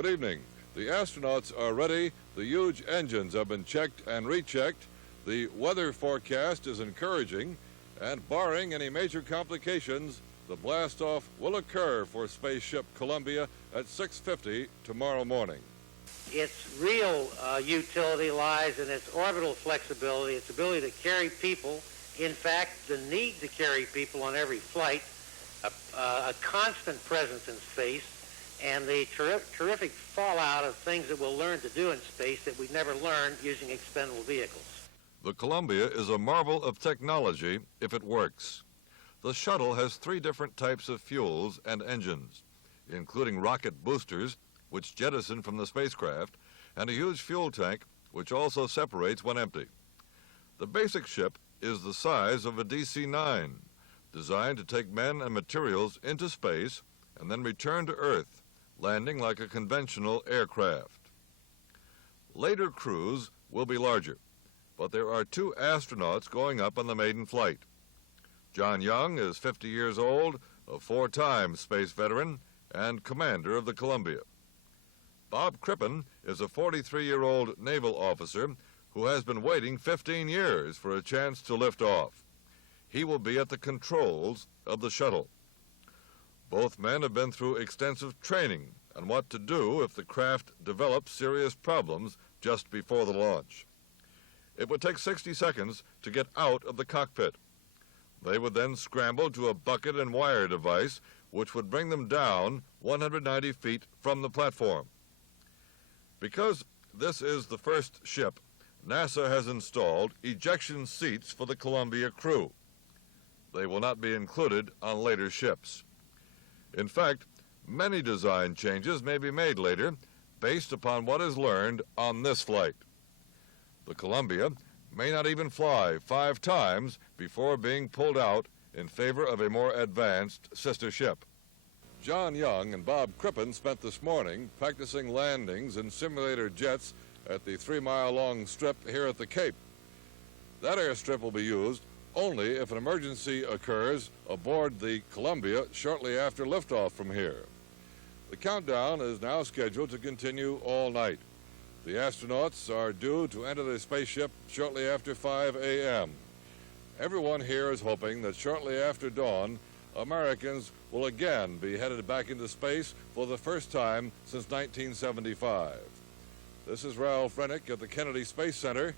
Good evening. The astronauts are ready. The huge engines have been checked and rechecked. The weather forecast is encouraging, and barring any major complications, the blastoff will occur for Spaceship Columbia at 6:50 tomorrow morning. Its real utility lies in its orbital flexibility, its ability to carry people, in fact, the need to carry people on every flight, a constant presence in space, and the terrific fallout of things that we'll learn to do in space that we'd never learned using expendable vehicles. The Columbia is a marvel of technology if it works. The shuttle has 3 different types of fuels and engines, including rocket boosters, which jettison from the spacecraft, and a huge fuel tank, which also separates when empty. The basic ship is the size of a DC-9, designed to take men and materials into space and then return to Earth, landing like a conventional aircraft. Later crews will be larger, but there are 2 astronauts going up on the maiden flight. John Young is 50 years old, a 4-time space veteran, and commander of the Columbia. Bob Crippen is a 43-year-old naval officer who has been waiting 15 years for a chance to lift off. He will be at the controls of the shuttle. Both men have been through extensive training on what to do if the craft develops serious problems just before the launch. It would take 60 seconds to get out of the cockpit. They would then scramble to a bucket and wire device which would bring them down 190 feet from the platform. Because this is the first ship, NASA has installed ejection seats for the Columbia crew. They will not be included on later ships. In fact, many design changes may be made later based upon what is learned on this flight. The Columbia may not even fly 5 times before being pulled out in favor of a more advanced sister ship. John Young and Bob Crippen spent this morning practicing landings in simulator jets at the 3-mile-long strip here at the Cape. That airstrip will be used only if an emergency occurs aboard the Columbia shortly after liftoff from here. The countdown is now scheduled to continue all night. The astronauts are due to enter the spaceship shortly after 5 a.m. Everyone here is hoping that shortly after dawn, Americans will again be headed back into space for the first time since 1975. This is Ralph Renick at the Kennedy Space Center